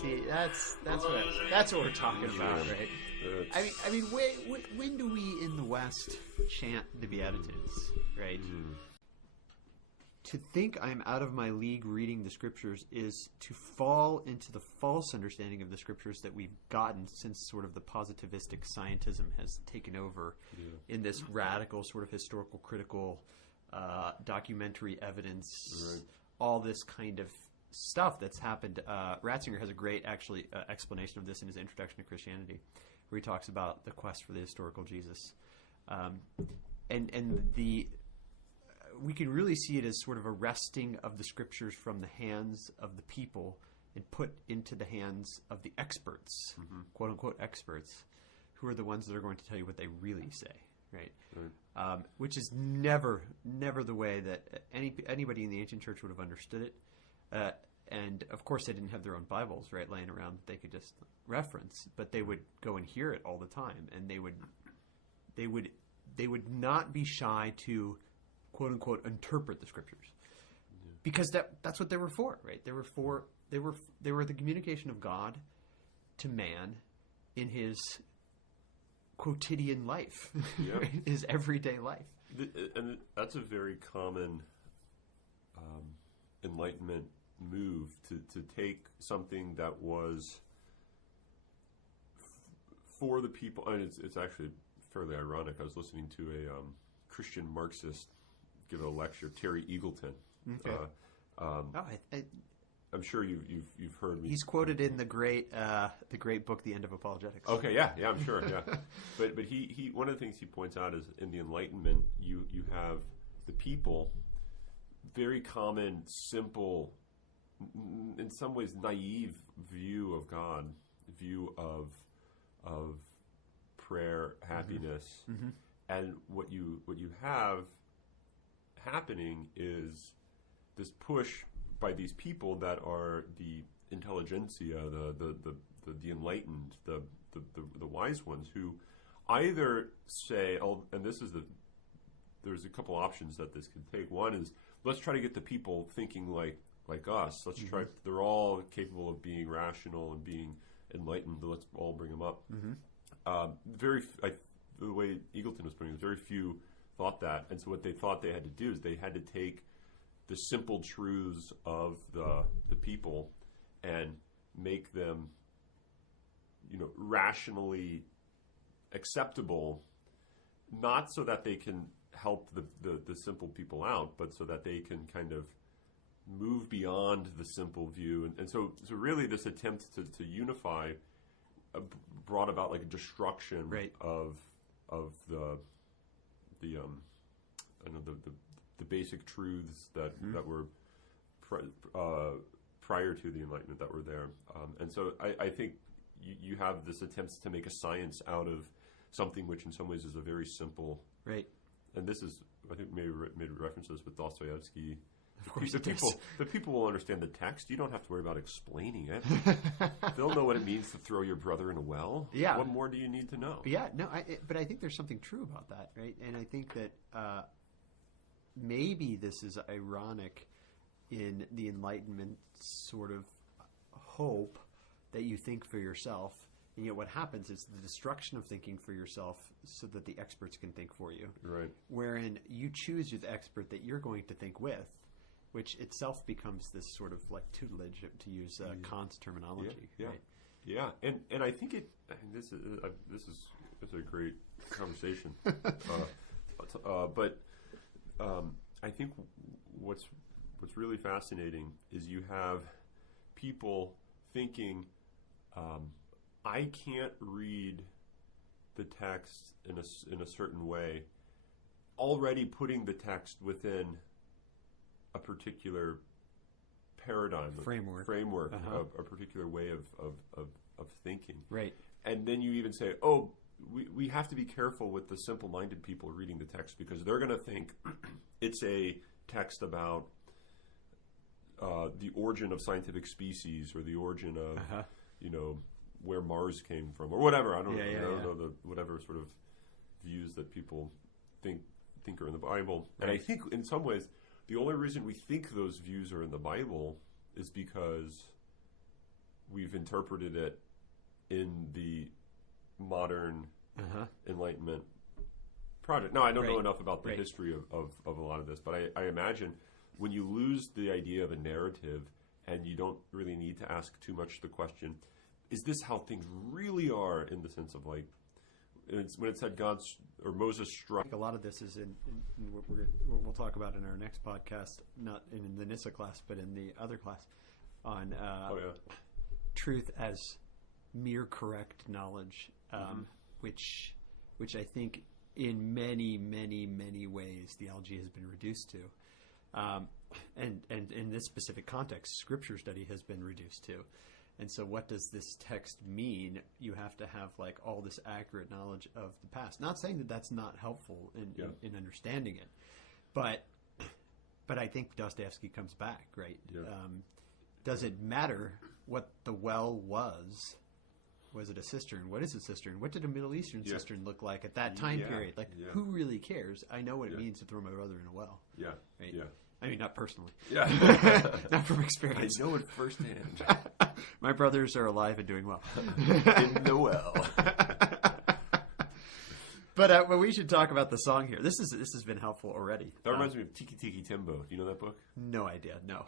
See, that's what we're talking about, right? I mean, when do we in the West chant the Beatitudes, right? To think I'm out of my league reading the Scriptures is to fall into the false understanding of the Scriptures that we've gotten since sort of the positivistic scientism has taken over in this radical sort of historical critical documentary evidence, all this kind of stuff that's happened. Ratzinger has a great explanation of this in his Introduction to Christianity, where he talks about the quest for the historical Jesus, and we can really see it as sort of a wresting of the Scriptures from the hands of the people and put into the hands of the experts, quote unquote experts, who are the ones that are going to tell you what they really say, right? Which is never the way that anybody in the ancient church would have understood it. And of course, they didn't have their own Bibles, right, laying around that they could just reference, but they would go and hear it all the time, and they would not be shy to, quote unquote, interpret the Scriptures, because that's what they were for, right? They were the communication of God to man in his quotidian life, his everyday life. And that's a very common Enlightenment move to take something that was for the people. And it's actually fairly ironic. I was listening to a Christian Marxist give a lecture, Terry Eagleton. Okay. I'm sure you've heard me. He's quoted in the great book, The End of Apologetics. Okay, yeah, I'm sure, yeah. But he one of the things he points out is in the Enlightenment, you have the people, very common, simple, in some ways naive view of God, view of prayer, happiness, and what you have happening is this push by these people that are the intelligentsia, the enlightened, the wise ones, who either say, and there's a couple options that this could take. One is, let's try to get the people thinking like us. Let's try. They're all capable of being rational and being enlightened. Let's all bring them up. The way Eagleton was putting it, very few thought that, and so what they thought they had to do is they had to take the simple truths of the people and make them, rationally acceptable, not so that they can help the simple people out, but so that they can kind of move beyond the simple view. And so really this attempt to unify brought about like a destruction of the the basic truths that were prior to the Enlightenment that were there. And so I think you have this attempt to make a science out of something which in some ways is a very simple... Right. And this is, I think, made references with Dostoevsky. Of course the people will understand the text. You don't have to worry about explaining it. They'll know what it means to throw your brother in a well. Yeah. What more do you need to know? Yeah, no, but I think there's something true about that, right? And I think that maybe this is ironic in the Enlightenment sort of hope that you think for yourself, and yet what happens is the destruction of thinking for yourself so that the experts can think for you. Right. Wherein you choose the expert that you're going to think with, which itself becomes this sort of like tutelage, to use Kant's terminology. Yeah, right? Yeah, and I think this is a great conversation. But I think what's really fascinating is you have people thinking, I can't read the text in a certain way, already putting the text within a particular paradigm, framework, a particular way of thinking. Right. And then you even say, we have to be careful with the simple-minded people reading the text, because they're going to think it's a text about the origin of scientific species, or the origin of where Mars came from, or whatever. I don't know the whatever sort of views that people think are in the Bible. And I think in some ways the only reason we think those views are in the Bible is because we've interpreted it in the modern Enlightenment project. Now, I don't know enough about the history of a lot of this, but I imagine when you lose the idea of a narrative and you don't really need to ask too much the question, is this how things really are, in the sense of like, when it said God's or Moses struck. A lot of this is in what we'll talk about in our next podcast, not in the Nissa class, but in the other class, on truth as mere correct knowledge, which I think in many, many, many ways theology has been reduced to. And in this specific context, scripture study has been reduced to. And so what does this text mean? You have to have like all this accurate knowledge of the past. Not saying that that's not helpful in understanding it, but I think Dostoevsky comes back, right? Yeah. Does it matter what the well was? Was it a cistern? What is a cistern? What did a Middle Eastern cistern look like at that time period? Like, who really cares? I know what it means to throw my brother in a well. Yeah. Right? Yeah. I mean, not personally. Yeah. Not from experience. I know it firsthand. My brothers are alive and doing well. In the well. But we should talk about the song here. This has been helpful already. That reminds me of Tiki Tiki Timbo. Do you know that book? No idea. No.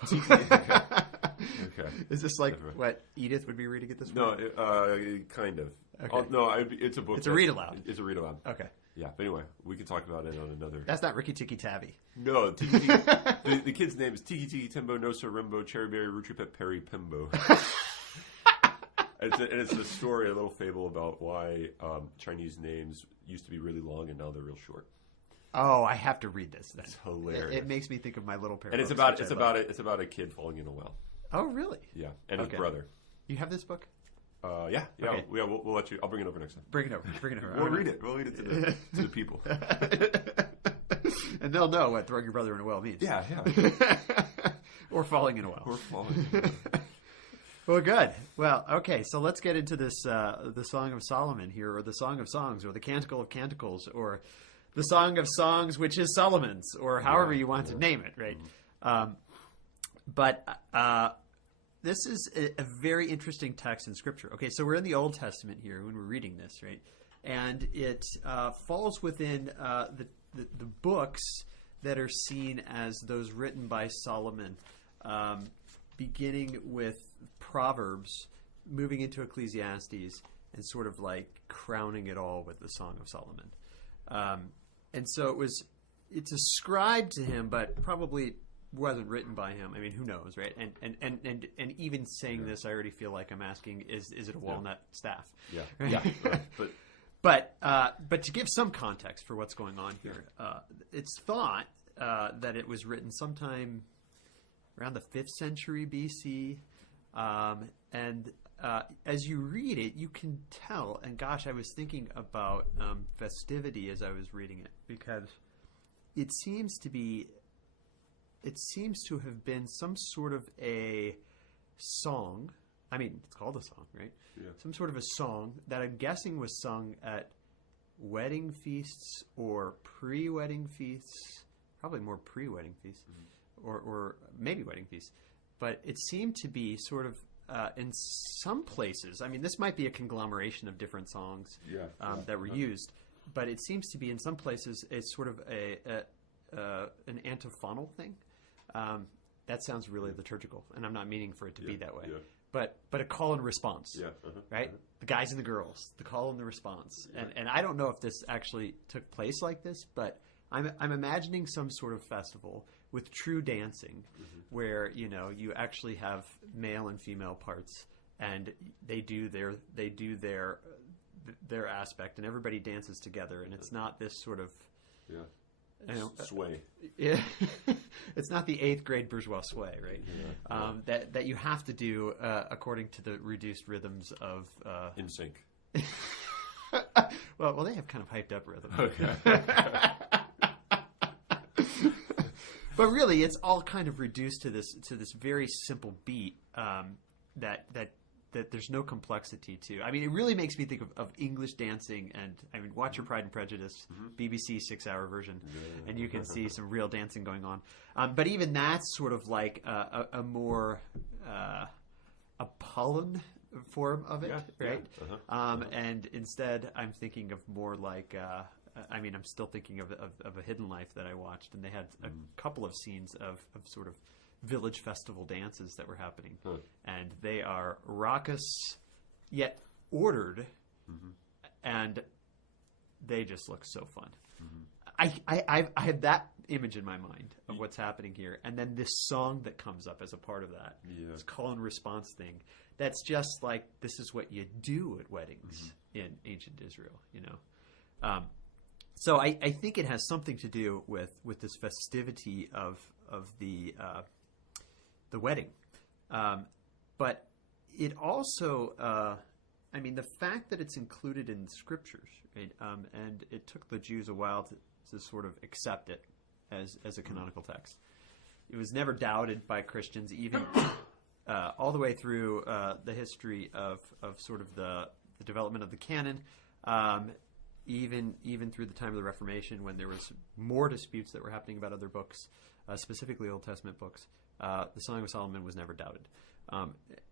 Okay. Is this like what Edith would be reading at this point? No, kind of. Okay. No, it's a book. It's a read aloud. It's a read aloud. Okay. Yeah, but anyway, we can talk about it on another. That's not Ricky Tikki Tavi. No, the kid's name is Tiki Tiki Timbo, No Sir Rimbo, Cherryberry, Rutripet, Perry, Pimbo. It's a story, a little fable about why Chinese names used to be really long and now they're real short. Oh, I have to read this. That's hilarious. It makes me think of My Little Pair. And it's about a kid falling in a well. Oh, really? Yeah, and his brother. You have this book? Yeah. Okay. We'll let you. I'll bring it over next time. Bring it over. We'll read it. We'll read it to the people, and they'll know what throwing your brother in a well means. Yeah. Or falling in a well. Well, good. Well, okay. So let's get into this: the Song of Solomon here, or the Song of Songs, or the Canticle of Canticles, or the Song of Songs, which is Solomon's, or however you want to name it, right? Mm-hmm. This is a very interesting text in Scripture. Okay, so we're in the Old Testament here when we're reading this, right? And it falls within the books that are seen as those written by Solomon, beginning with Proverbs, moving into Ecclesiastes, and sort of like crowning it all with the Song of Solomon. And so it's ascribed to him, but probably wasn't written by him. I mean, who knows, right? And even saying this, I already feel like I'm asking, is it a walnut staff? Yeah, right? Yeah. But to give some context for what's going on here, it's thought that it was written sometime around the 5th century BC, and as you read it, you can tell. And gosh, I was thinking about festivity as I was reading it, because it seems to have been some sort of a song. I mean, it's called a song, right? Yeah. Some sort of a song that I'm guessing was sung at wedding feasts or pre-wedding feasts. Probably more pre-wedding feasts, or maybe wedding feasts. But it seemed to be sort of in some places. I mean, this might be a conglomeration of different songs that were used, but it seems to be in some places it's sort of an antiphonal thing. That sounds really liturgical, and I'm not meaning for it to be that way. Yeah. But a call and response, right? The guys and the girls, the call and the response. And I don't know if this actually took place like this, but I'm imagining some sort of festival with true dancing, where you actually have male and female parts, and they do their aspect, and everybody dances together, and it's not this sort of sway. Yeah, it's not the 8th grade bourgeois sway, right? That you have to do according to the reduced rhythms of In Sync. well, they have kind of hyped up rhythm. Okay. But really, it's all kind of reduced to this very simple beat that there's no complexity to. I mean, it really makes me think of English dancing, and I mean, watch your Pride and Prejudice, BBC 6-hour version, and you can see some real dancing going on. But even that's sort of like a more Apollon form of it, right? Yeah. Uh-huh. And instead, I'm thinking of more like, I'm still thinking of A Hidden Life that I watched, and they had a couple of scenes of sort of village festival dances that were happening, and they are raucous yet ordered, and they just look so fun. I have that image in my mind of what's happening here, and then this song that comes up as a part of that, this call and response thing. That's just like, this is what you do at weddings in ancient Israel, you know. So I think it has something to do with this festivity of the wedding, but it also, the fact that it's included in the scriptures, right? And it took the Jews a while to sort of accept it as a canonical text. It was never doubted by Christians, even all the way through the history of sort of the development of the canon, even through the time of the Reformation, when there was more disputes that were happening about other books, specifically Old Testament books. The Song of Solomon was never doubted.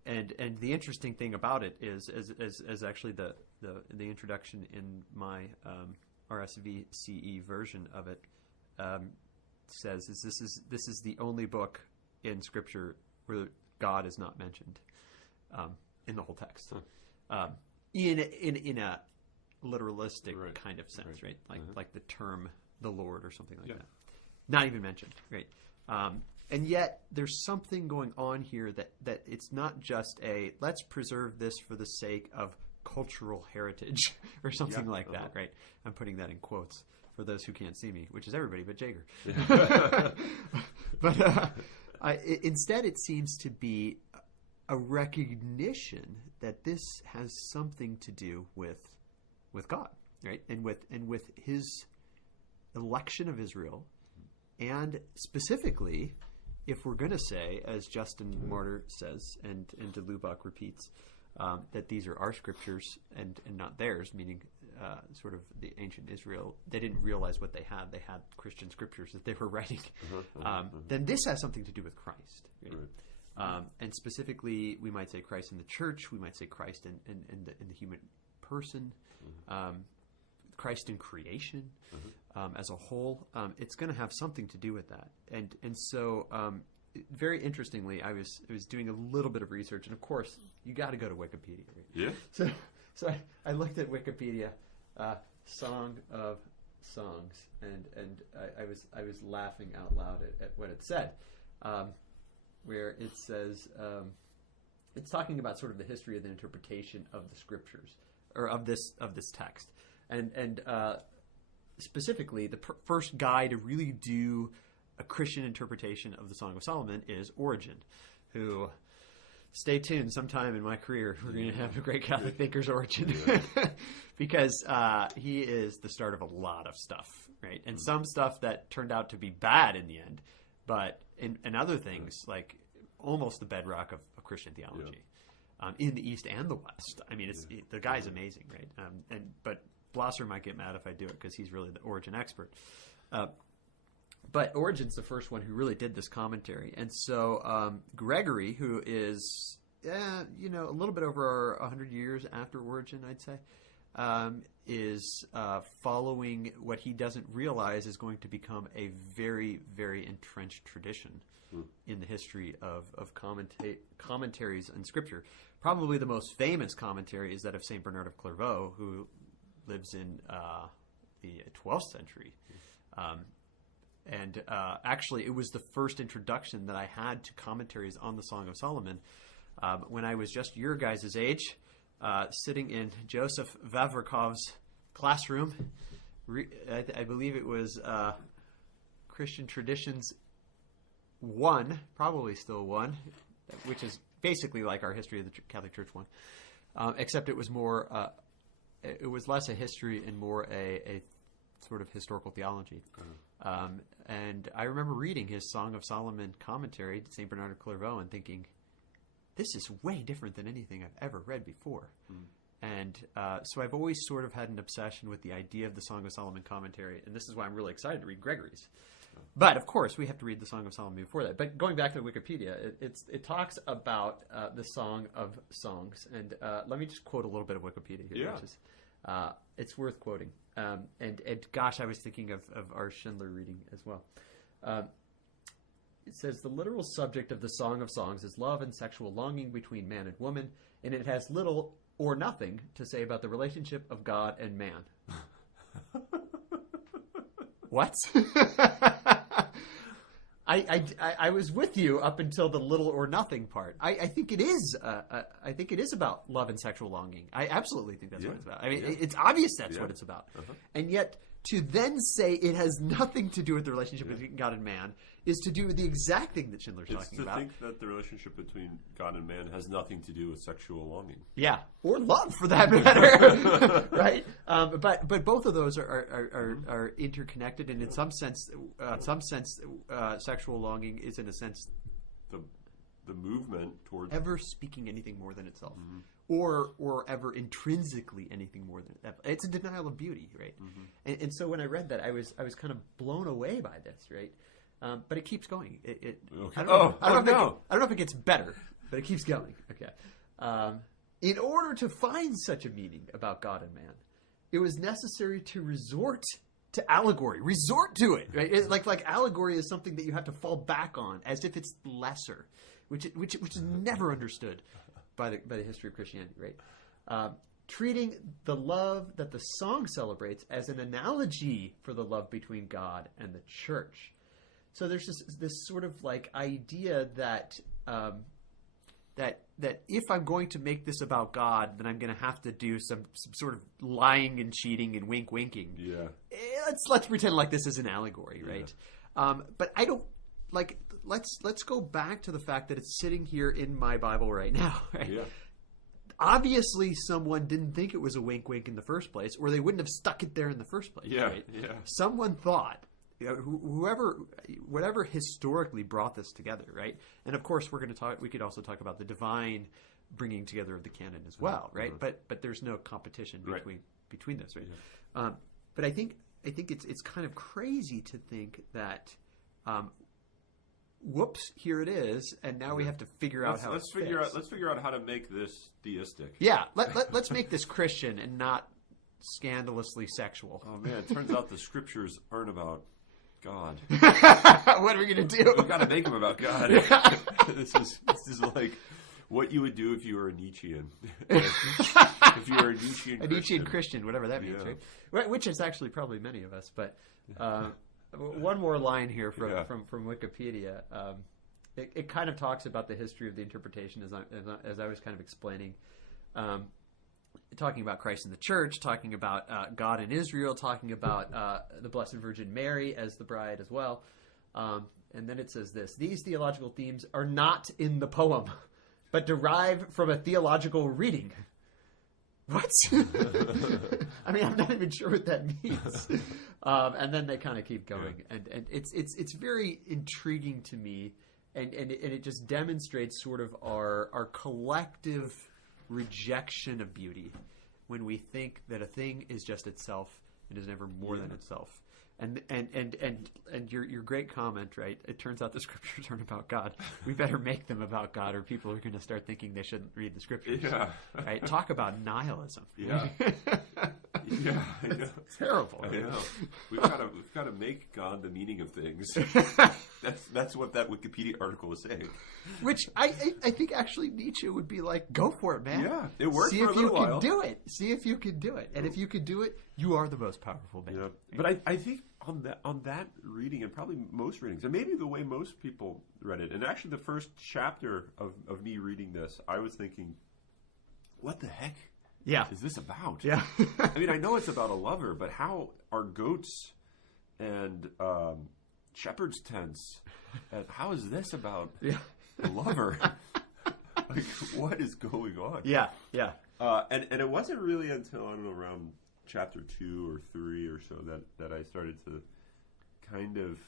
And the interesting thing about it is, as actually the introduction in my RSV CE version of it says, this is the only book in Scripture where God is not mentioned in the whole text, in a literalistic kind of sense, right? Like the term the Lord or something like that, not even mentioned, right? And yet there's something going on here that it's not just let's preserve this for the sake of cultural heritage or something like that, right? I'm putting that in quotes for those who can't see me, which is everybody but Jager. But instead it seems to be a recognition that this has something to do with God, right? And with his election of Israel, and specifically, if we're going to say, as Justin Martyr says, and de Lubac repeats, that these are our scriptures and not theirs, meaning sort of the ancient Israel, they didn't realize what they had. They had Christian scriptures that they were writing. Then this has something to do with Christ. Right? And specifically, we might say Christ in the church. We might say Christ in the human person. Christ in creation as a whole. It's going to have something to do with that. And so very interestingly, I was doing a little bit of research, and of course you got to go to Wikipedia, right? Yeah. So I looked at Wikipedia, Song of Songs, and I was laughing out loud at what it said, where it says it's talking about sort of the history of the interpretation of the scriptures, or of this text. And specifically, the first guy to really do a Christian interpretation of the Song of Solomon is Origen, who, stay tuned, sometime in my career, we're going to have a great Catholic thinker's Origen, because he is the start of a lot of stuff, right? And some stuff that turned out to be bad in the end, but in other things, like almost the bedrock of Christian theology. In the East and the West. I mean, the guy's amazing, right? But Blosser might get mad if I do it, because he's really the Origen expert. But Origen's the first one who really did this commentary. And so Gregory, who is, a little bit over 100 years after Origen, I'd say, is following what he doesn't realize is going to become a very, very entrenched tradition in the history of commentaries in Scripture. Probably the most famous commentary is that of Saint Bernard of Clairvaux, who lives in the 12th century. And actually, it was the first introduction that I had to commentaries on the Song of Solomon when I was just your guys' age, sitting in Joseph Vavrikov's classroom. I believe it was Christian Traditions 1, probably still 1, which is basically like our History of the Catholic Church 1, except it was more, it was less a history and more a sort of historical theology. And I remember reading his Song of Solomon commentary, St. Bernard of Clairvaux, and thinking, this is way different than anything I've ever read before. And so I've always sort of had an obsession with the idea of the Song of Solomon commentary, and this is why I'm really excited to read Gregory's. But of course, we have to read the Song of Solomon before that. But going back to Wikipedia, it talks about the Song of Songs, and let me just quote a little bit of Wikipedia here, which is it's worth quoting. And gosh, I was thinking of our Schindler reading as well. It says the literal subject of the Song of Songs is love and sexual longing between man and woman, and it has little or nothing to say about the relationship of God and man. What? I was with you up until the little or nothing part. I think it is. I think it is about love and sexual longing. I absolutely think that's what it's about. I mean, it's obvious that's what it's about. And yet, to then say it has nothing to do with the relationship between God and man is to do the exact thing that Schindler's talking about. It's to think that the relationship between God and man has nothing to do with sexual longing. Yeah, or love, for that matter, right? But both of those are interconnected, and in some sense, sexual longing is in a sense the movement towards ever speaking anything more than itself. Or ever intrinsically anything more than that. It's a denial of beauty, right? And so when I read that, I was kind of blown away by this, right? But it keeps going. I don't know if it gets better, but it keeps going. Okay. In order to find such a meaning about God and man, it was necessary to resort to allegory. Resort to it, right? Like allegory is something that you have to fall back on as if it's lesser, which is never understood by the history of Christianity, right? Treating the love that the song celebrates as an analogy for the love between God and the church. So there's this sort of like idea that that if I'm going to make this about God, then I'm going to have to do some sort of lying and cheating and winking. Yeah. Let's pretend like this is an allegory, right? But I don't like. Let's go back to the fact that it's sitting here in my Bible right now. Right? Yeah. Obviously, someone didn't think it was a wink in the first place, or they wouldn't have stuck it there in the first place. Yeah, right? Yeah. Someone thought, whatever historically brought this together, right? And of course, we could also talk about the divine bringing together of the canon as well, right? But there's no competition between those, right? Yeah. But I think it's kind of crazy to think that. Whoops! Here it is, and now we have to figure out how. Let's figure out how to make this theistic. Yeah, let's make this Christian and not scandalously sexual. Oh man, it turns out the scriptures aren't about God. What are we gonna do? We've got to make them about God. Yeah. This is like what you would do if you were a Nietzschean. If you were a Nietzschean Christian, whatever that means, right? Which is actually probably many of us, but. One more line here from Wikipedia. It kind of talks about the history of the interpretation as I was kind of explaining. Talking about Christ and the church, talking about God and Israel, talking about the Blessed Virgin Mary as the bride as well. And then it says this: these theological themes are not in the poem, but derive from a theological reading. What? I mean, I'm not even sure what that means. And then they kind of keep going, and it's very intriguing to me, and it just demonstrates sort of our collective rejection of beauty when we think that a thing is just itself and is never more than itself. And your great comment, right? It turns out the scriptures aren't about God. We better make them about God, or people are going to start thinking they shouldn't read the scriptures. Yeah. Right? Talk about nihilism. Yeah. Yeah. I know. It's terrible. I know. We've got to make God the meaning of things. That's what that Wikipedia article is saying. Which I think actually Nietzsche would be like, go for it, man. Yeah, it worked for a See little while. if you can do it. See if you can do it. And if you can do it, you are the most powerful man. Yeah. But I think on that reading, and probably most readings, and maybe the way most people read it, and actually the first chapter of me reading this, I was thinking, what the heck is this about? Yeah. I mean, I know it's about a lover, but how are goats and shepherd's tents, and how is this about a lover? Like, what is going on? Yeah, yeah. And it wasn't really until, I don't know, around chapter 2 or 3 or so that I started to kind of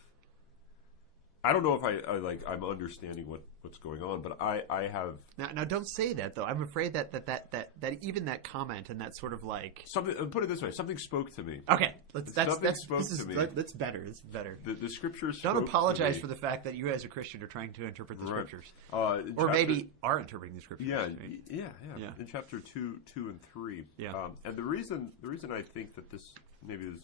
I don't know if I'm understanding what's going on, but I have now don't say that though. I'm afraid that even that comment and that sort of like something. Put it this way: something spoke to me. Okay, that's me. That's better. It's better. The scriptures. Don't apologize for the fact that you as a Christian are trying to interpret the scriptures, or maybe are interpreting the scriptures. Yeah, right? yeah. In chapter 2 and 3. Yeah. And the reason I think that this maybe is.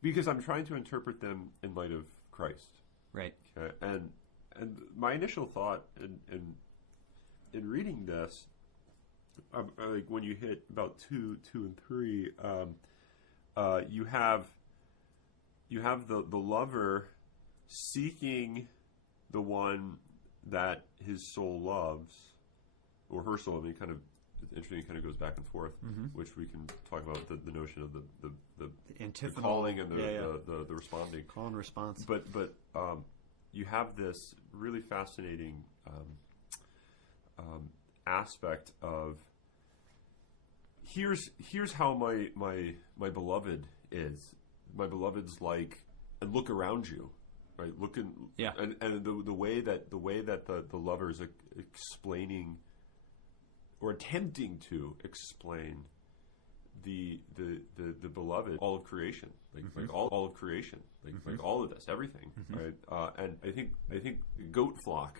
Because I'm trying to interpret them in light of Christ, right? Okay? And my initial thought in reading this, like when you hit about 2 and 3, you have the lover seeking the one that his soul loves, or her soul. I mean, kind of. It's interesting. It kind of goes back and forth, which we can talk about the notion of the calling and the responding. Call and response. But you have this really fascinating aspect of here's how my beloved is. My beloved's like, and look around you, right? Looking, and the way that the lover is explaining. Or attempting to explain the beloved, all of creation, like all of creation, like all of this, everything, right? And I think goat flock,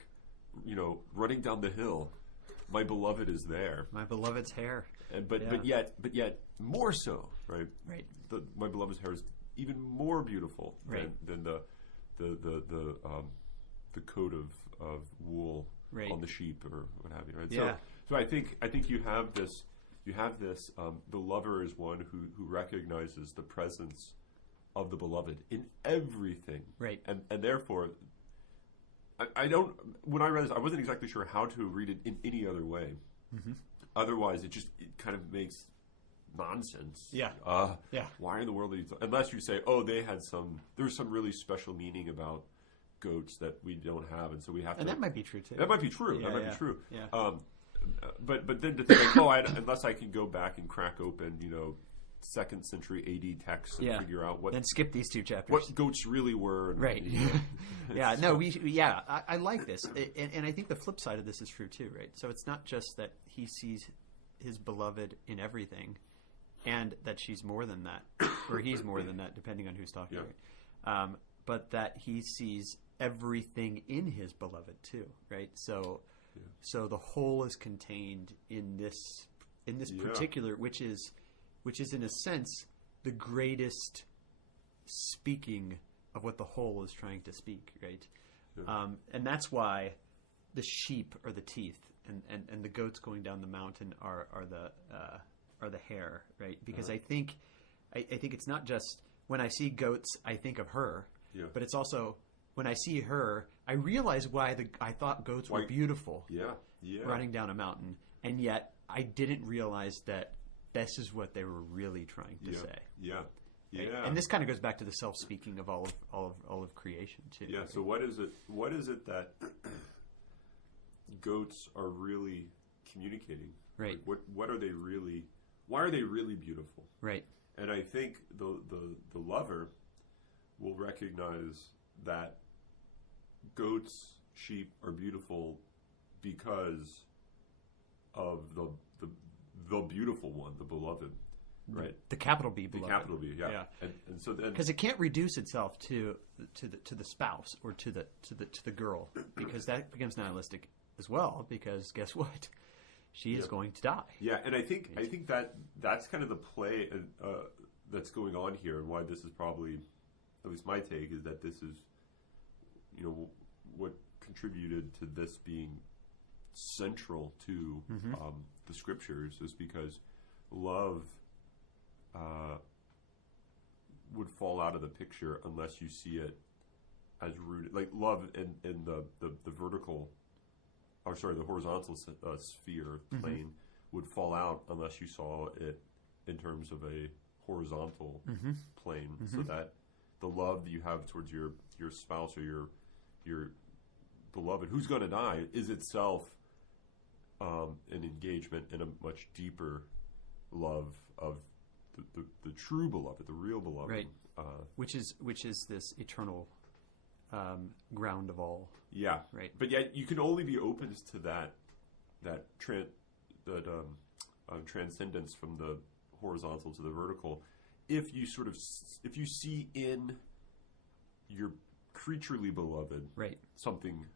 running down the hill, my beloved is there. My beloved's hair, but yet more so, right? Right. My beloved's hair is even more beautiful than the coat of wool on the sheep or what have you, right? Yeah. So I think you have this. The lover is one who recognizes the presence of the beloved in everything, right? And therefore, I don't. When I read this, I wasn't exactly sure how to read it in any other way. Otherwise, it kind of makes nonsense. Yeah. Why in the world did you? Unless you say, oh, there's some really special meaning about goats that we don't have, and so we have to. And that might be true too. That might be true. That might be true. Yeah. But then to think like, unless I can go back and crack open, 2nd century AD texts and figure out what. Then skip these 2 chapters. What goats really were. And, right. Yeah. No. I like this, and I think the flip side of this is true too, right? So it's not just that he sees his beloved in everything, and that she's more than that, or he's more than that, depending on who's talking. Right? But that he sees everything in his beloved too, right? So the whole is contained in this particular, which is in a sense the greatest speaking of what the whole is trying to speak, right? Yeah. And that's why the sheep are the teeth, and the goats going down the mountain are the hair, right? Because I think it's not just when I see goats I think of her, but it's also when I see her, I realize why I thought goats were beautiful. Running down a mountain, and yet I didn't realize that this is what they were really trying to say. Yeah. And this kind of goes back to the self-speaking of all of creation too. Yeah. Right? So what is it that goats are really communicating? Right. What are they really? Why are they really beautiful? Right. And I think the lover will recognize that goats, sheep are beautiful because of the beautiful one, the beloved, right? The capital B beloved. The capital B, yeah. And so then, because it can't reduce itself to the spouse or to the girl, because that becomes nihilistic as well. Because guess what? She is going to die. Yeah, and I think that's kind of the play that's going on here, and why this is probably, at least my take, is that this is, what contributed to this being central to the scriptures, is because love would fall out of the picture unless you see it as rooted, like love in the vertical, or sorry, the horizontal sphere plane would fall out unless you saw it in terms of a horizontal plane, so that the love that you have towards your spouse or your beloved, who's going to die, is itself an engagement in a much deeper love of the true beloved, the real beloved, right? Which is this eternal ground of all. Yeah, right. But yet you can only be open to that transcendence from the horizontal to the vertical if you see in your creaturely beloved, right, something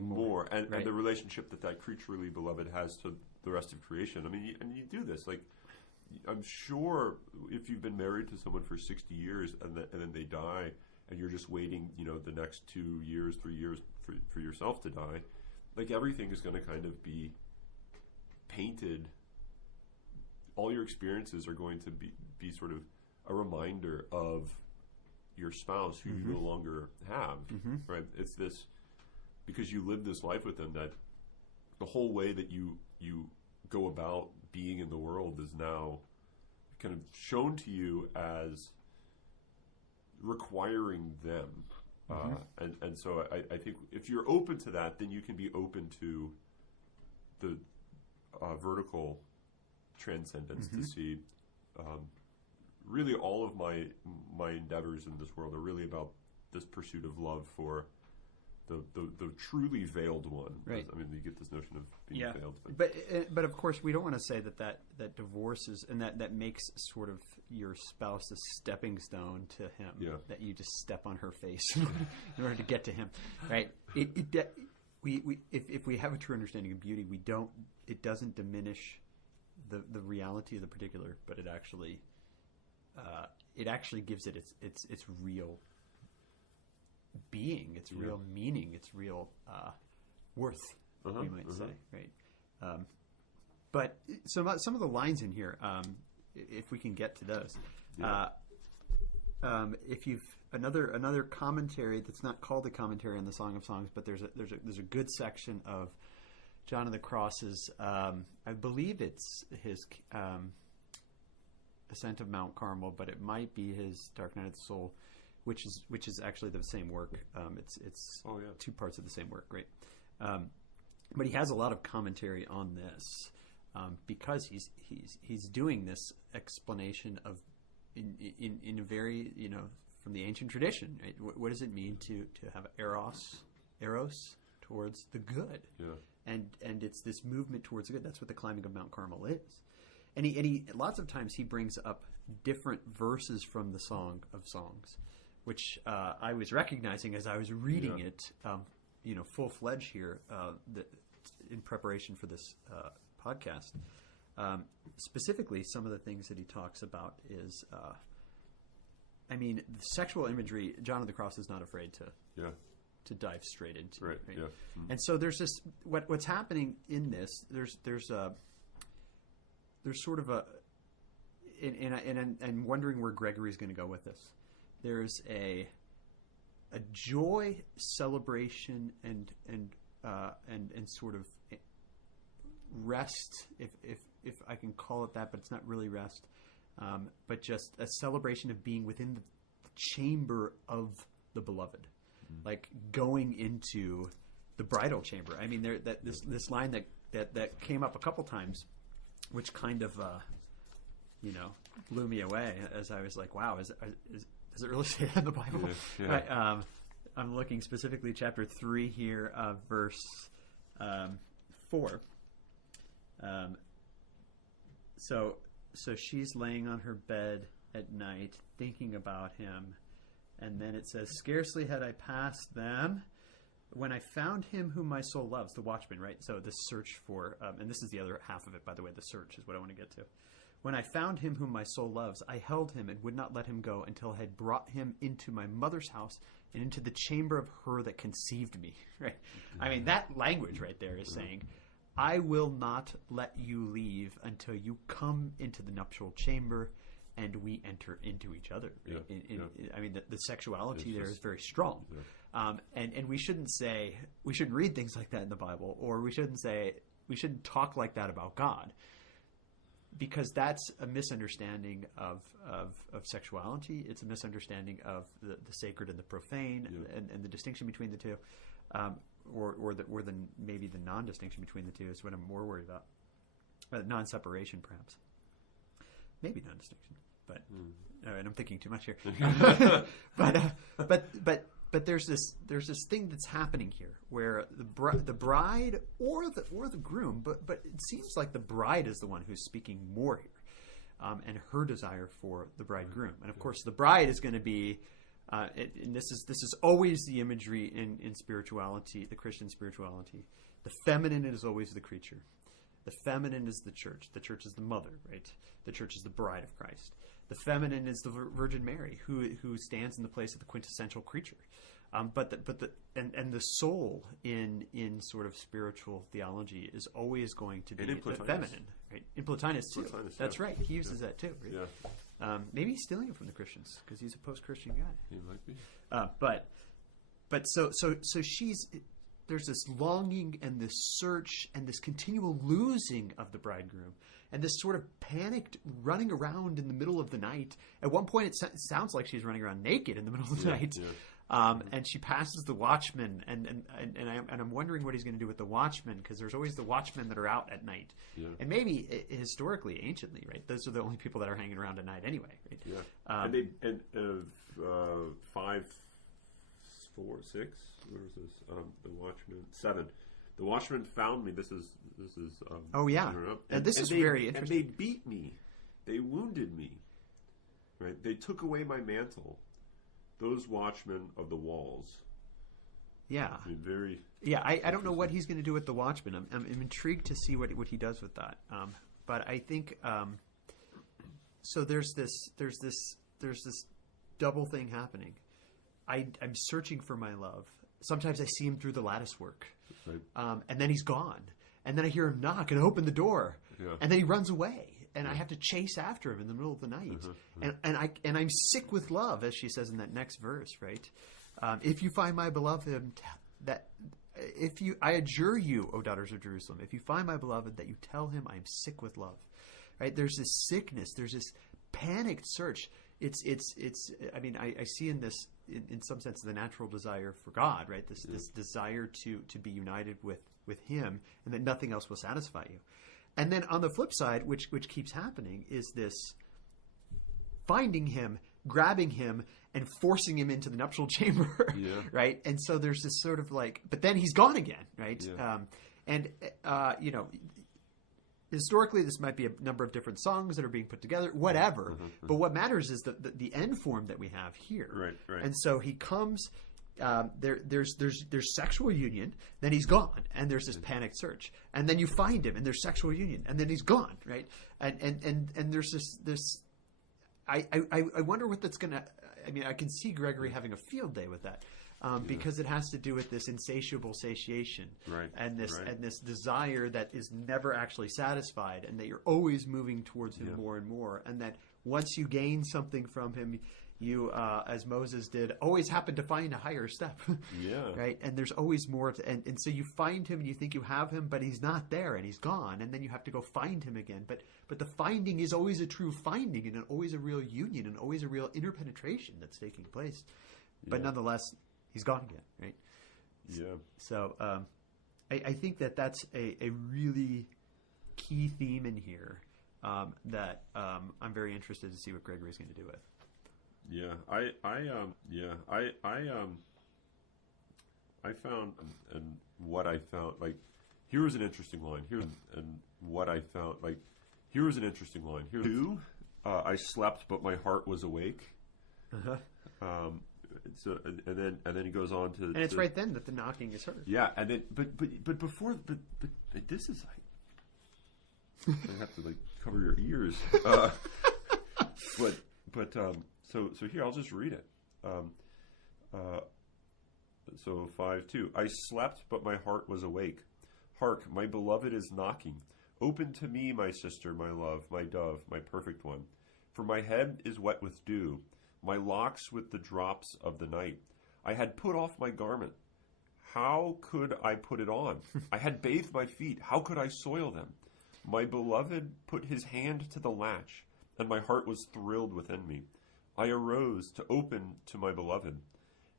more, and the relationship that creaturely beloved has to the rest of creation. I mean, and you do this, like, I'm sure if you've been married to someone for 60 years and then they die, and you're just waiting, the next 2 years, 3 years for yourself to die, like, everything is going to kind of be painted. All your experiences are going to be sort of a reminder of your spouse who you no longer have, right? It's this, because you live this life with them, that the whole way that you go about being in the world is now kind of shown to you as requiring them. And so I think if you're open to that, then you can be open to the vertical transcendence, to see really all of my endeavors in this world are really about this pursuit of love for the truly veiled one. Right. I mean, you get this notion of being veiled. But of course, we don't want to say that divorce is, and that makes sort of your spouse a stepping stone to him. Yeah. That you just step on her face in order to get to him, right? If we have a true understanding of beauty, it doesn't diminish the reality of the particular, but it actually gives it its real being, its real meaning, its real worth, we might say, right? But some of the lines in here, if we can get to those, if you've another commentary that's not called a commentary on the Song of Songs, but there's a good section of John of the Cross's, I believe it's his Ascent of Mount Carmel, but it might be his Dark Night of the Soul, which is actually the same work. It's two parts of the same work, right? But he has a lot of commentary on this because he's doing this explanation of in a very, from the ancient tradition, right? What does it mean to have eros towards the good? Yeah. And it's this movement towards the good. That's what the climbing of Mount Carmel is. And he lots of times he brings up different verses from the Song of Songs, which I was recognizing as I was reading it, full-fledged here, in preparation for this podcast. Specifically, some of the things that he talks about is, sexual imagery. John of the Cross is not afraid to dive straight into. Right. Right? Yeah. And so there's this. What's happening in this? There's sort of a, and wondering where Gregory's going to go with this. There's a joy, celebration, and sort of rest, if I can call it that, but it's not really rest, but just a celebration of being within the chamber of the beloved, like going into the bridal chamber. I mean, this line that came up a couple times, which kind of blew me away as I was like, wow, does it really say that in the Bible? Yeah. Right, I'm looking specifically chapter 3 here, verse 4. So she's laying on her bed at night thinking about him, and then it says, "Scarcely had I passed them when I found him whom my soul loves," the watchman, right? So the search for, and this is the other half of it, by the way, the search is what I want to get to. "When I found him whom my soul loves, I held him and would not let him go until I had brought him into my mother's house and into the chamber of her that conceived me." Right? I mean, that language right there is saying, I will not let you leave until you come into the nuptial chamber and we enter into each other. Yeah, I mean, the sexuality It's there just- is very strong. Yeah. And we shouldn't read things like that in the Bible, or we shouldn't talk like that about God, because that's a misunderstanding of sexuality. It's a misunderstanding of the sacred and the profane, and the distinction between the two, or maybe the non-distinction between the two is what I'm more worried about. Non-separation, perhaps. maybe non-distinction, but and I'm thinking too much here. But there's this thing that's happening here where the bride or the groom, but it seems like the bride is the one who's speaking more here, and her desire for the bridegroom, and of course the bride is going to be. And this is always the imagery in spirituality, the Christian spirituality. The feminine is always the creature. The feminine is the church. The church is the mother, right? The church is the bride of Christ. The feminine is the Virgin Mary, who stands in the place of the quintessential creature. But the soul in sort of spiritual theology is always going to be the feminine, right? In Plotinus too. That's right. He uses that too, right? Yeah. Maybe he's stealing it from the Christians because he's a post-Christian guy. He might be. But so there's this longing and this search and this continual losing of the bridegroom and this sort of panicked running around in the middle of the night. At one point, it sounds like she's running around naked in the middle of the night. Yeah. And she passes the watchman, and I'm wondering what he's going to do with the watchman, because there's always the watchmen that are out at night, and maybe historically, anciently, right? Those are the only people that are hanging around at night anyway, right? Yeah. And 5, 4, 6. Where is this? The watchman 7. The watchman found me. This is. Oh yeah, and this is very interesting. And they beat me. They wounded me. Right. They took away my mantle. Those watchmen of the walls. Yeah. I mean, very. Yeah, I don't know what he's going to do with the watchman. I'm intrigued to see what he does with that. But I think so. There's this double thing happening. I'm searching for my love. Sometimes I see him through the lattice work, right. And then he's gone. And then I hear him knock and open the door, and then he runs away. And I have to chase after him in the middle of the night, and I'm sick with love, as she says in that next verse, right? If you find my beloved, I adjure you, O daughters of Jerusalem, if you find my beloved, that you tell him I am sick with love, right? There's this sickness, there's this panicked search. It's. I mean, I see in this, in some sense, the natural desire for God, right? This desire to be united with Him, and that nothing else will satisfy you. And then on the flip side, which keeps happening, is this finding him, grabbing him, and forcing him into the nuptial chamber, right? And so there's this sort of like, but then he's gone again, right? Yeah. Historically, this might be a number of different songs that are being put together, whatever. But what matters is the end form that we have here. Right. And so he comes. There's sexual union, then he's gone, and there's this panicked search, and then you find him, and there's sexual union, and then he's gone, right? And there's this. I wonder what that's gonna. I mean, I can see Gregory having a field day with that, because it has to do with this insatiable satiation, right? And this desire that is never actually satisfied, and that you're always moving towards him more and more, and that once you gain something from him, you, as Moses did, always happen to find a higher step. Right? And there's always more. And so you find him and you think you have him, but he's not there and he's gone. And then you have to go find him again. But the finding is always a true finding, and always a real union, and always a real interpenetration that's taking place. But nonetheless, he's gone again, right? Yeah. So I think that's a really key theme in here that I'm very interested to see what Gregory's going to do with. Yeah, I found, and what I found, like, here was an interesting line. I slept, but my heart was awake. So, and then he goes on to, and it's right then that the knocking is heard. Yeah, and then, but before, but this is like, I have to like cover your ears. So here, I'll just read it. So 5:2. I slept, but my heart was awake. Hark, my beloved is knocking. Open to me, my sister, my love, my dove, my perfect one. For my head is wet with dew, my locks with the drops of the night. I had put off my garment. How could I put it on? I had bathed my feet. How could I soil them? My beloved put his hand to the latch, and my heart was thrilled within me. I arose to open to my beloved,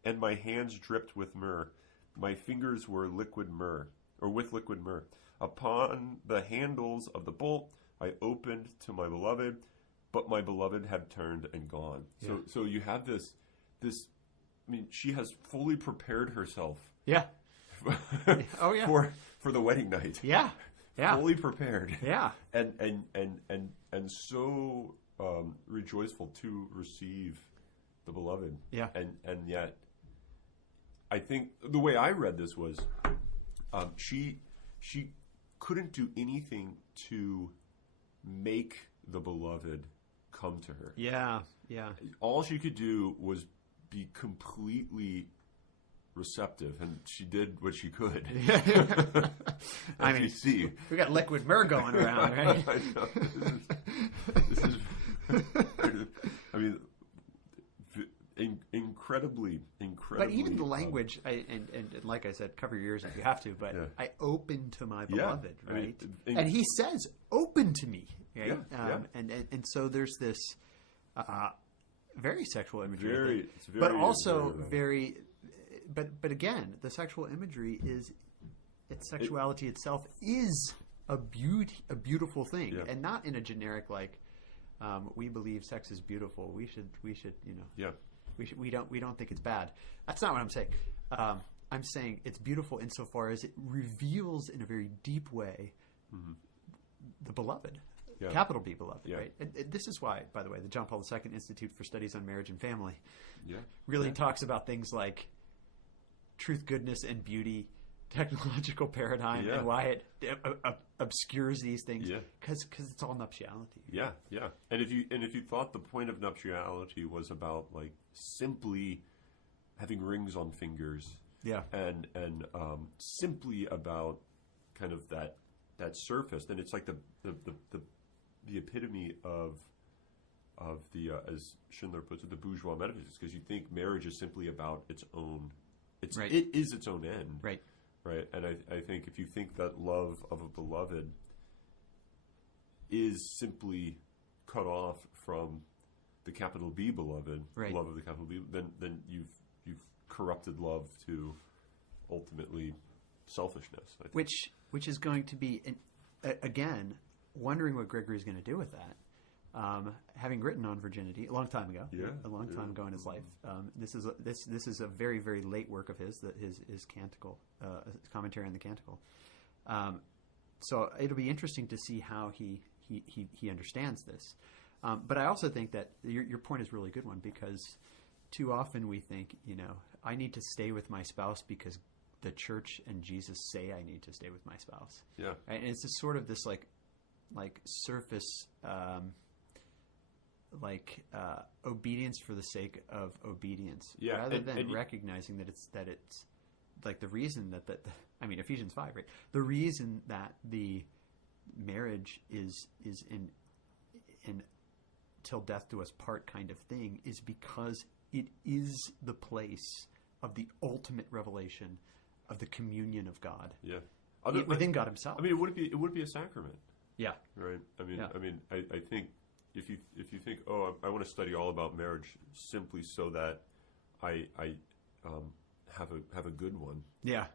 and my hands dripped with myrrh. My fingers were with liquid myrrh. Upon the handles of the bolt I opened to my beloved, but my beloved have turned and gone. So you have this. I mean, she has fully prepared herself. Yeah. Oh yeah. For the wedding night. Yeah. Yeah. Fully prepared. Yeah. And so rejoiceful to receive the beloved. Yeah. And yet, I think the way I read this was, she couldn't do anything to make the beloved come to her. Yeah. Yeah. All she could do was be completely receptive, and she did what she could. I mean, you see, we got liquid myrrh going around, right? I know. This is I mean, incredibly. But even the language, and like I said, cover your ears if you have to. But I open to my beloved, right? And he says, "Open to me," right? And so there's this very sexual imagery, but also very. But again, the sexual imagery sexuality itself is a beautiful thing, and not in a generic like we believe sex is beautiful. We should we don't think it's bad. That's not what I'm saying. I'm saying it's beautiful insofar as it reveals in a very deep way the beloved. Yeah. Capital B beloved, right? And this is why, by the way, the John Paul II Institute for Studies on Marriage and Family really talks about things like truth, goodness, and beauty, technological paradigm, and why it obscures these things, because it's all nuptiality. Yeah, yeah. And if you thought the point of nuptiality was about like simply having rings on fingers, and simply about kind of that surface, then it's like the epitome of the as Schindler puts it, the bourgeois metaphysics, because you think marriage is simply about its own. It is its own end. Right. Right. And I think if you think that love of a beloved is simply cut off from the capital B beloved, love of the capital B, then you've corrupted love to ultimately selfishness. I think. Which is going to be again wondering what Gregory is going to do with that. Having written on virginity a long time ago, ago in his life, this is a very, very late work of his, his canticle, his commentary on the canticle. So it'll be interesting to see how he understands this. But I also think that your point is a really good one, because too often we think, I need to stay with my spouse because the church and Jesus say I need to stay with my spouse. Yeah, right? And it's just sort of this like surface. Obedience for the sake of obedience, rather than recognizing that it's like the reason that Ephesians 5, right? The reason that the marriage is in till death do us part kind of thing is because it is the place of the ultimate revelation of the communion of God. Yeah, within God Himself. I mean, it would be a sacrament. Yeah. Right. I think. If you think, I want to study all about marriage simply so that I have a good one. Yeah.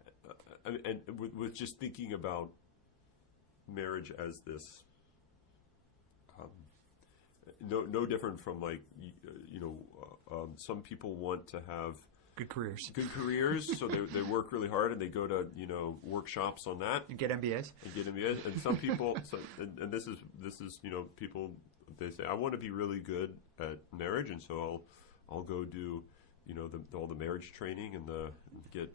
And with just thinking about marriage as this, no different from like some people want to have good careers, so they work really hard and they go to workshops on that and get MBAs, and some people and this is people. They say, I want to be really good at marriage, and so I'll go do all the marriage training and get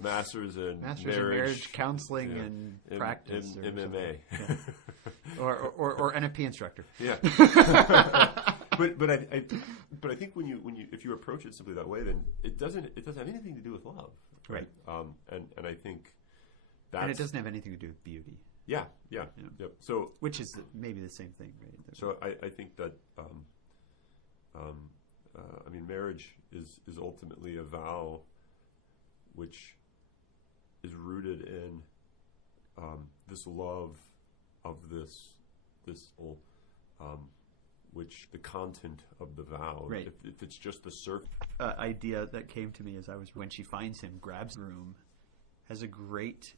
masters in marriage counseling and practice, MMA, or NFP instructor. Yeah, but I think when you if you approach it simply that way, then it doesn't have anything to do with love, right? And I think and it doesn't have anything to do with beauty. Yeah. So, which is maybe the same thing, right? So I think that marriage is ultimately a vow, which is rooted in this love of this which the content of the vow. Right. If it's just the surface idea that came to me as I was when she finds him, grabs the room, has a great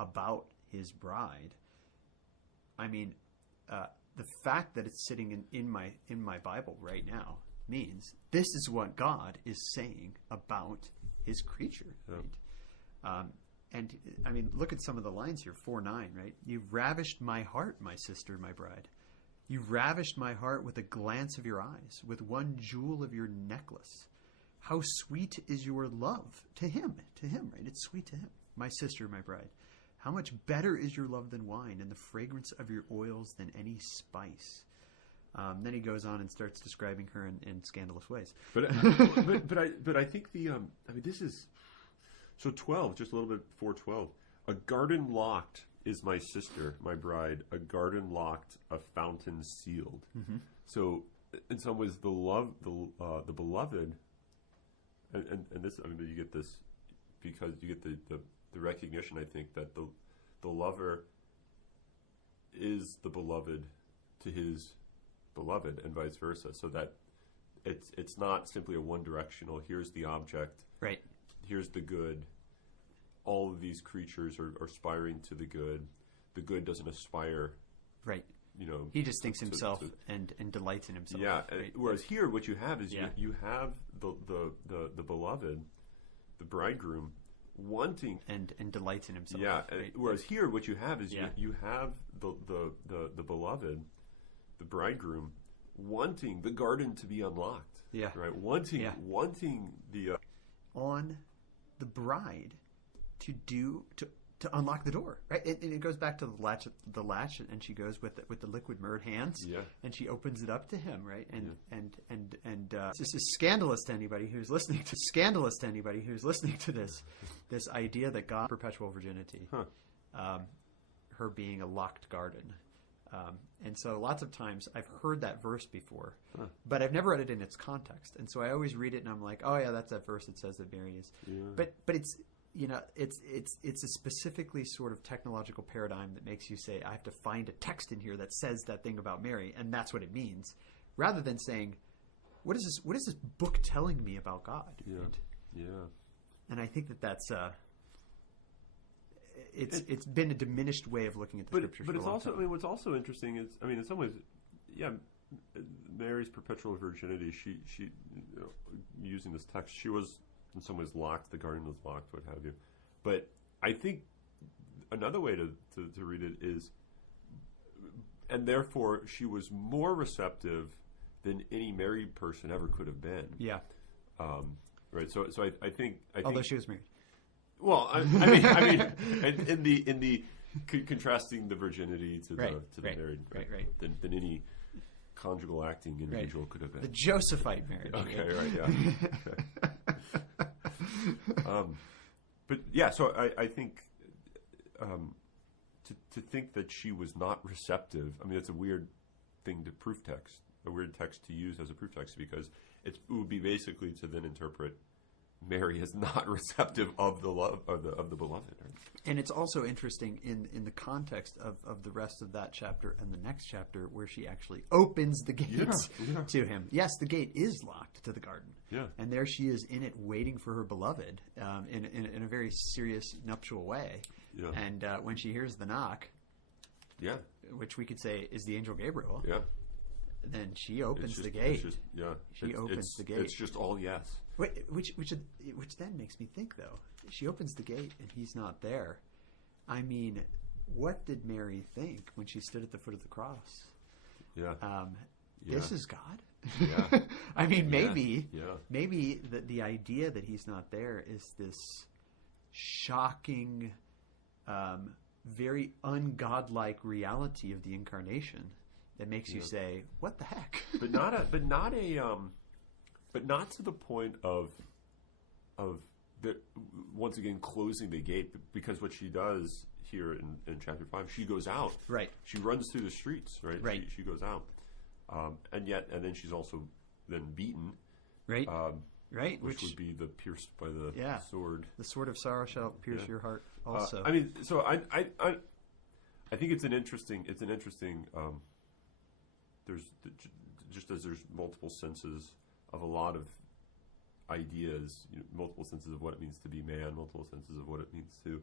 about his bride, I mean, the fact that it's sitting in my Bible right now means this is what God is saying about His creature. Yeah. Right? And I mean, look at some of the lines here. 4:9, right? You've ravished my heart, my sister, my bride. You ravished my heart with a glance of your eyes, with one jewel of your necklace. How sweet is your love to him, right? It's sweet to him. My sister, my bride. How much better is your love than wine, and the fragrance of your oils than any spice. Then he goes on and starts describing her in scandalous ways. But I think this is, so 12, just a little bit before 12. A garden locked is my sister, my bride. A garden locked, a fountain sealed. Mm-hmm. So in some ways, the beloved, and this, I mean, you get this because you get the recognition, I think, that the lover is the beloved to his beloved, and vice versa. So that it's not simply a one-directional. Here's the object. Right. Here's the good. All of these creatures are aspiring to the good. The good doesn't aspire. Right. You know, he just thinks himself and delights in himself. Yeah. Right? Whereas here, what you have is you have the beloved, the bridegroom, wanting and delights in himself. Yeah. Right? Whereas here, what you have is you have the beloved, the bridegroom, wanting the garden to be unlocked. Yeah. Right. Wanting the on the bride to unlock the door, right? And it goes back to the latch, and she goes with the liquid myrrh hands, and she opens it up to him, right? And this is scandalous to anybody who's listening to this idea that God perpetual virginity, her being a locked garden. And so lots of times I've heard that verse before, but I've never read it in its context. And so I always read it and I'm like, oh yeah, that's that verse that says that Mary is. Yeah. But it's, you know, it's a specifically sort of technological paradigm that makes you say, I have to find a text in here that says that thing about Mary, and that's what it means, rather than saying, what is this book telling me about God? Yeah. Right? And I think that's it's been a diminished way of looking at the scriptures. But it's also, time. I mean, what's also interesting is, I mean, in some ways, Mary's perpetual virginity. She you know, using this text, she was in some ways locked. The garden was locked, what have you. But I think another way to read it is, and therefore she was more receptive than any married person ever could have been. Yeah. Right. So I think although she was married. Well, I mean, in the contrasting the virginity to the married, than any conjugal acting individual could have been. The Josephite marriage. Okay, right, yeah. But yeah, so I think to think that she was not receptive. I mean, it's a weird thing to proof text, a weird text to use as a proof text, because it would be basically to then interpret Mary is not receptive of the love of the beloved. Right? And it's also interesting in the context of the rest of that chapter and the next chapter, where she actually opens the gates to him. Yes, the gate is locked to the garden. Yeah. And there she is in it, waiting for her beloved in a very serious nuptial way. Yeah. And when she hears the knock, which we could say is the angel Gabriel, then she opens the gate. She opens the gate. It's just all yes. Which then makes me think, though, she opens the gate and he's not there. I mean, what did Mary think when she stood at the foot of the cross? Yeah. This is God. Yeah. I mean, maybe the idea that he's not there is this shocking, very ungodlike reality of the incarnation that makes you say, "What the heck?" But not to the point of the, once again closing the gate, because what she does here in chapter 5, she goes out. Right. She runs through the streets. Right. Right. She goes out, and then she's also then beaten. Right. Right. Which would be the pierced by the sword. The sword of sorrow shall pierce your heart. Also, I mean, so I think it's an interesting. There's just as there's multiple senses of a lot of ideas, multiple senses of what it means to be man, multiple senses of what it means to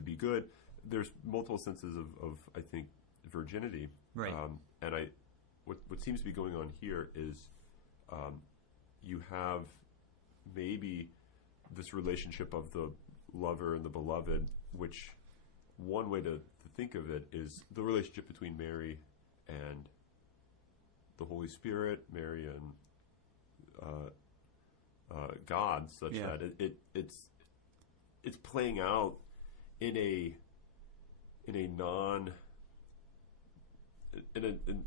be good. There's multiple senses of I think virginity. Right. And what seems to be going on here is you have maybe this relationship of the lover and the beloved, which one way to think of it is the relationship between Mary and the Holy Spirit, Mary and God, such that it's playing out in a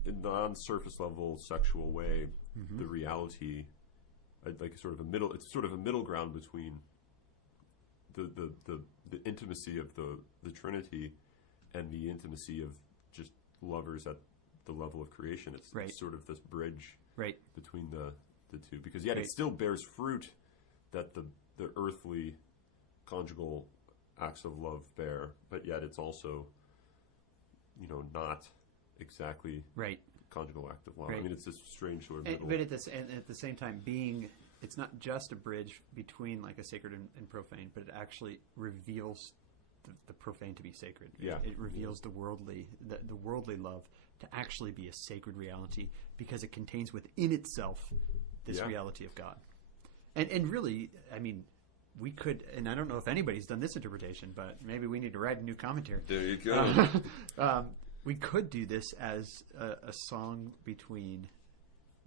non-surface level sexual way. The reality, like it's sort of a middle ground between the intimacy of the Trinity and the intimacy of just lovers at the level of creation. It's sort of this bridge between the two, because yet it still bears fruit that the earthly conjugal acts of love bear, but yet it's also, not exactly conjugal act of love. I mean, it's this strange sort of middle. But at the same time, it's not just a bridge between like a sacred and profane, but it actually reveals the profane to be sacred. It reveals the worldly love to actually be a sacred reality, because it contains within itself this reality of God. And really, I mean, we could, and I don't know if anybody's done this interpretation, but maybe we need to write a new commentary. There you go. We could do this as a song between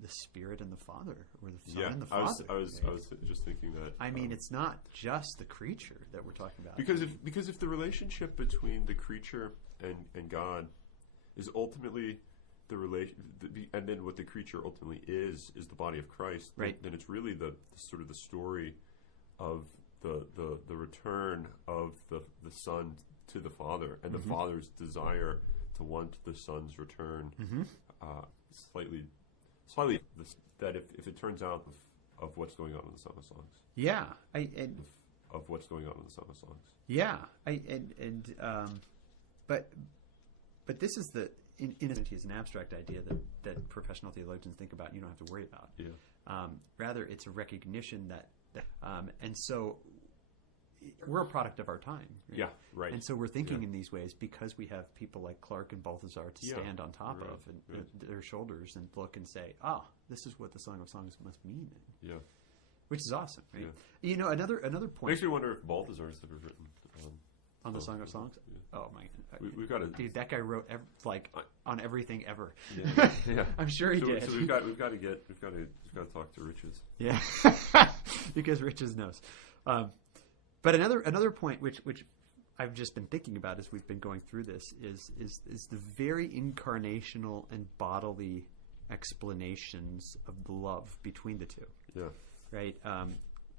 the Spirit and the Father, or the Son and the Father. I was just thinking that. I mean, it's not just the creature that we're talking about. Because if the relationship between the creature and God is ultimately the relation, and then what the creature ultimately is the body of Christ, then it's really the sort of the story of the return of the Son to the Father, and the Father's desire to want the Son's return. Slightly that if it turns out of what's going on in the Song of Songs. Yeah, of what's going on in the Song of Songs. Yeah, but this is innocent is an abstract idea that professional theologians think about and you don't have to worry about. Yeah. Rather, it's a recognition that and so we're a product of our time. Right? Yeah, right. And so we're thinking in these ways because we have people like Clark and Balthazar to stand on top of and their shoulders and look and say, this is what the Song of Songs must mean. Yeah. Which is awesome, right? Yeah. Another point. Makes me wonder if Balthazar's ever written on the Song of Songs. Yeah. Oh my! We've got to. Dude, that guy wrote on everything ever. Yeah. I'm sure he did. So we've got to talk to Riches. Yeah, because Riches knows. But another point which I've just been thinking about as we've been going through this is the very incarnational and bodily explanations of the love between the two. Yeah. Right.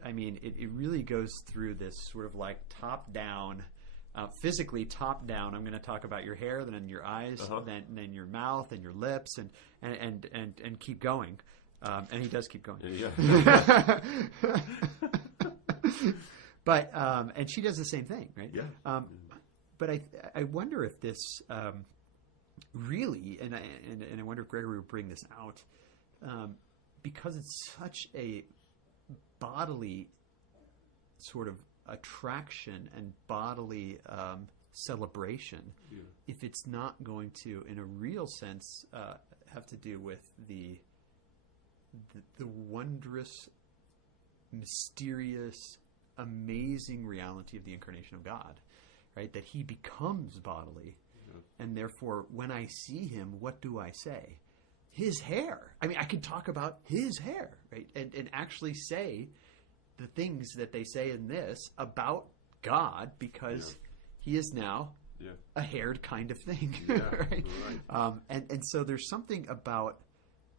I mean, it really goes through this sort of like top down. Physically top down. I'm going to talk about your hair, then your eyes, then your mouth and your lips, and keep going. And he does keep going. Yeah. But and she does the same thing, right? Yeah. But I wonder if this really, and I wonder if Gregory will bring this out, because it's such a bodily sort of attraction and bodily celebration, if it's not going to, in a real sense, have to do with the wondrous, mysterious, amazing reality of the incarnation of God, right? That he becomes bodily, and therefore, when I see him, what do I say? His hair. I mean, I can talk about his hair, right? And actually say the things that they say in this about God, because he is now a haired kind of thing, right? And so there's something about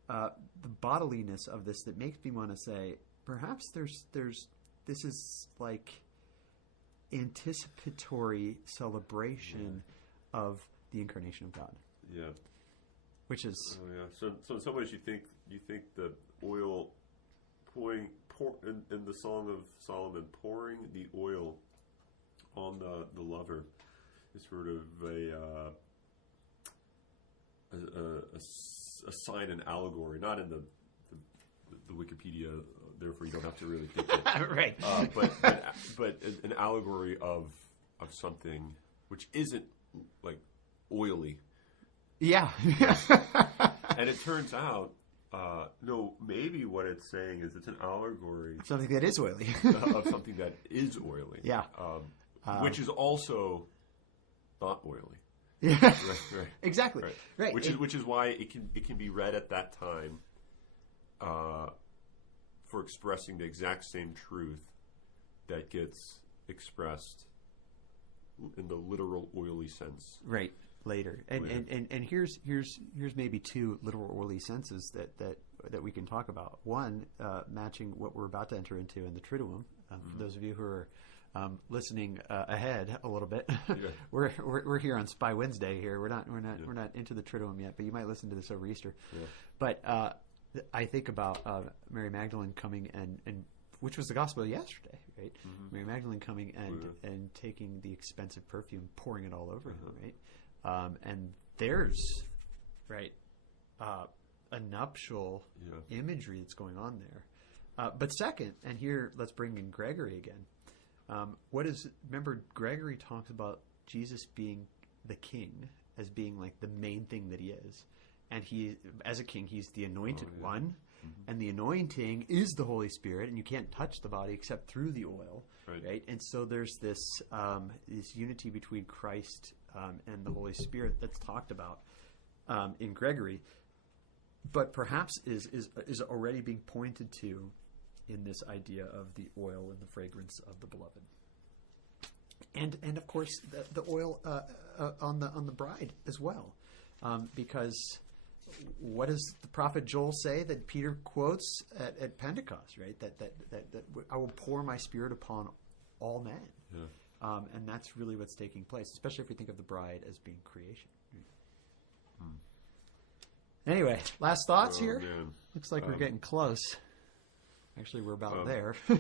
the bodiliness of this that makes me want to say, perhaps this is like anticipatory celebration of the incarnation of God. Yeah. Which is So in some ways you think the oil pouring in the Song of Solomon, pouring the oil on the lover is sort of a sign and allegory, not in the Wikipedia. Therefore, you don't have to really think it. Right. But an allegory of something which isn't like oily, Yeah. And it turns out, no, maybe what it's saying is it's an allegory Something that is oily. of something that is oily. Yeah. Which is also not oily. Yeah. Right. Exactly. Right. Which is why it can be read at that time for expressing the exact same truth that gets expressed in the literal oily sense. Right. Later. And here's maybe two literal oily senses that we can talk about. One, matching what we're about to enter into in the Triduum. For those of you who are listening ahead a little bit, we're here on Spy Wednesday. Here we're not into the Triduum yet, but you might listen to this over Easter. Yeah. But I think about Mary Magdalene coming and which was the gospel yesterday, right? Mm-hmm. Mary Magdalene coming and taking the expensive perfume, pouring it all over him, right? And there's a nuptial imagery that's going on there. But second, and here let's bring in Gregory again. Remember, Gregory talks about Jesus being the king as being like the main thing that he is. And he, as a king, he's the anointed one. Mm-hmm. And the anointing is the Holy Spirit, and you can't touch the body except through the oil, right? And so there's this unity between Christ and the Holy Spirit that's talked about in Gregory, but perhaps is already being pointed to in this idea of the oil and the fragrance of the beloved, and of course the oil on the bride as well, because what does the prophet Joel say that Peter quotes at Pentecost, right? That I will pour my Spirit upon all men. Yeah. And that's really what's taking place, especially if we think of the bride as being creation. Anyway, last thoughts here? Man. Looks like we're getting close. Actually, we're about there. There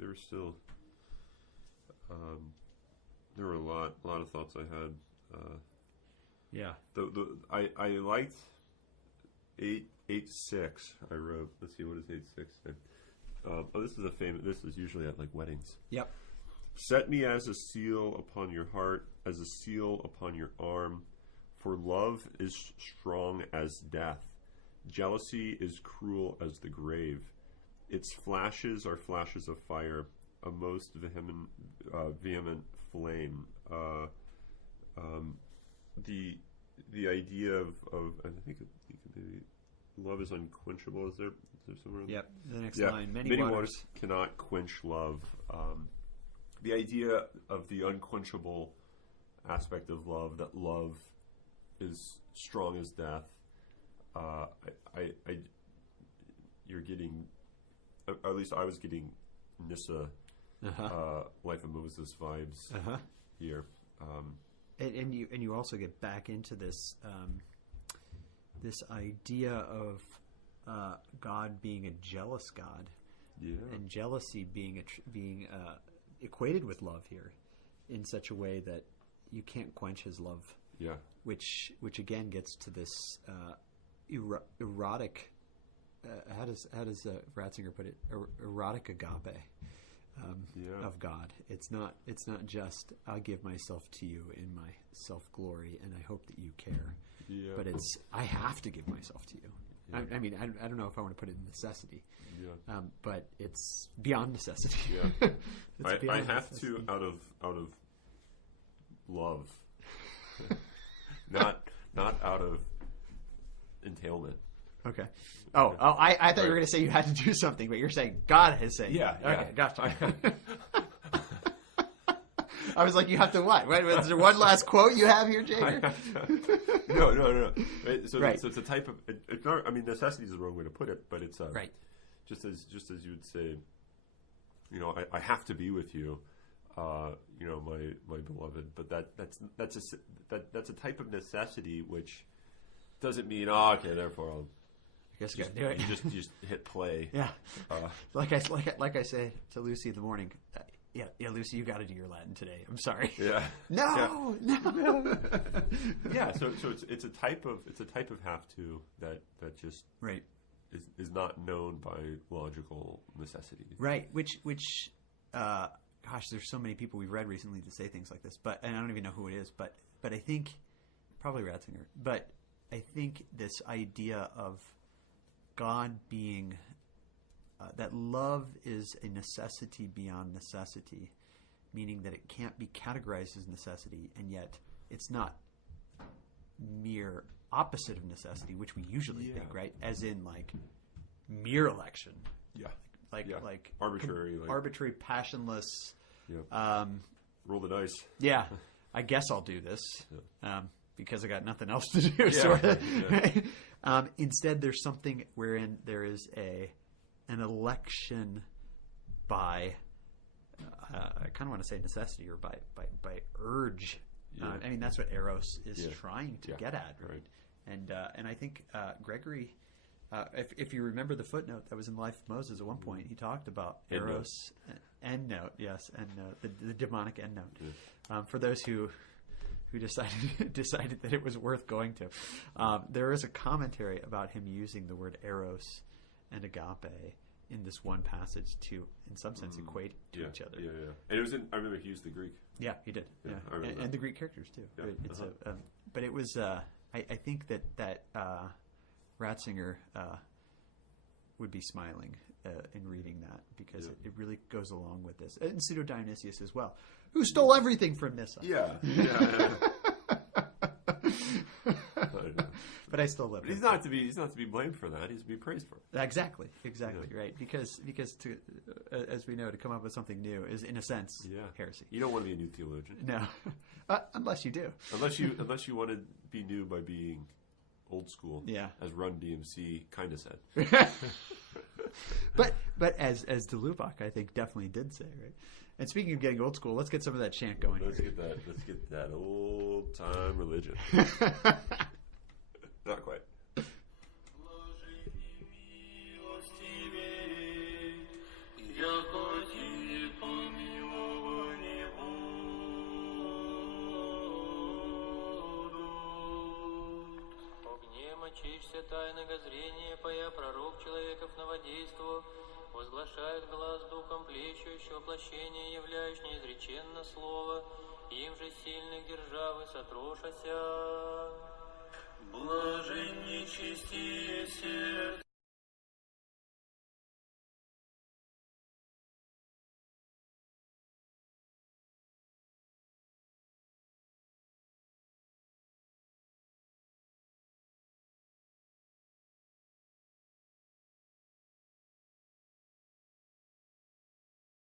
were still there were a lot of thoughts I had. I liked 8:6. I wrote. Let's see, what is 8:6? This is usually at like weddings. Yep. Set me as a seal upon your heart, as a seal upon your arm, for love is strong as death. Jealousy is cruel as the grave. Its flashes are flashes of fire, a most vehement flame. The idea of I think love is unquenchable. Is there somewhere? Yep. The next line. Many waters cannot quench love. The idea of the unquenchable aspect of love, that love is strong as death. You're getting, at least I was getting Nissa, Life of Moses vibes here. And you also get back into this this idea of God being a jealous God, and jealousy being equated with love here, in such a way that you can't quench His love. Yeah. Which again gets to this erotic. How does Ratzinger put it? Erotic agape of God. It's not just I give myself to you in my self glory, and I hope that you care. Yeah. But it's I have to give myself to you. Yeah. I mean, I don't know if I want to put it in necessity. Yeah. But it's beyond necessity. Yeah. I have necessity. To out of love, not out of entailment. Okay. I thought you were going to say you had to do something, but you're saying God has said. Yeah. Okay. Gotcha. I was like, you have to what? Is there one last quote you have here, Jager? No. Right? So it's a type of. It's not, I mean, necessity is the wrong way to put it, but it's right. Just as you would say, I have to be with you, my beloved. But that's a type of necessity which doesn't mean okay, therefore I'll. I guess you gotta do it. You just hit play. Yeah. Like I say to Lucy in the morning. Yeah, Lucy, you got to do your Latin today. I'm sorry. Yeah. No. Yeah. So it's a type of have to that just right is not known by logical necessity. Right. Which gosh, there's so many people we've read recently to say things like this, and I don't even know who it is, but I think probably Ratzinger, but I think this idea of God being that love is a necessity beyond necessity, meaning that it can't be categorized as necessity, and yet it's not mere opposite of necessity, which we usually think, right? As in like mere election. Yeah. Like arbitrary, passionless. Yeah. Roll the dice. Yeah. I guess I'll do this because I got nothing else to do. Sort of. Yeah. Instead, there's something wherein there is an election by I kind of want to say necessity or by urge. Yeah. I mean, that's what Eros is trying to get at, right? And I think Gregory, if you remember the footnote that was in the Life of Moses at one point, he talked about Eros, endnote, yes, and the demonic endnote. Yeah. For those who decided that it was worth going to, there is a commentary about him using the word Eros and agape in this one passage to, in some sense, equate to each other. Yeah, yeah. And it was I remember he used the Greek. Yeah, he did. Yeah, and the Greek characters too. Yeah. Right? It's but it was. I think that Ratzinger would be smiling in reading that because it really goes along with this, and Pseudo Dionysius as well, who stole everything from Nyssa. Yeah. But I still love him. He's not to be blamed for that. He's to be praised for it. Exactly, right. Because to as we know, to come up with something new is in a sense heresy. You don't want to be a new theologian. No, unless you do. Unless you want to be new by being old school. Yeah. As Run DMC kind of said. but as De Lubac, I think definitely did say, right. And speaking of getting old school, let's get some of that chant going. Let's get that old time religion. Not quite. Огнем очишься тайного зрения, поя пророк человеков новодействовал, возглашает глаз духом плещущего воплощение, являющее неизреченно слово, им же сильных державы сотрошася. Блаженнее чистие сердце,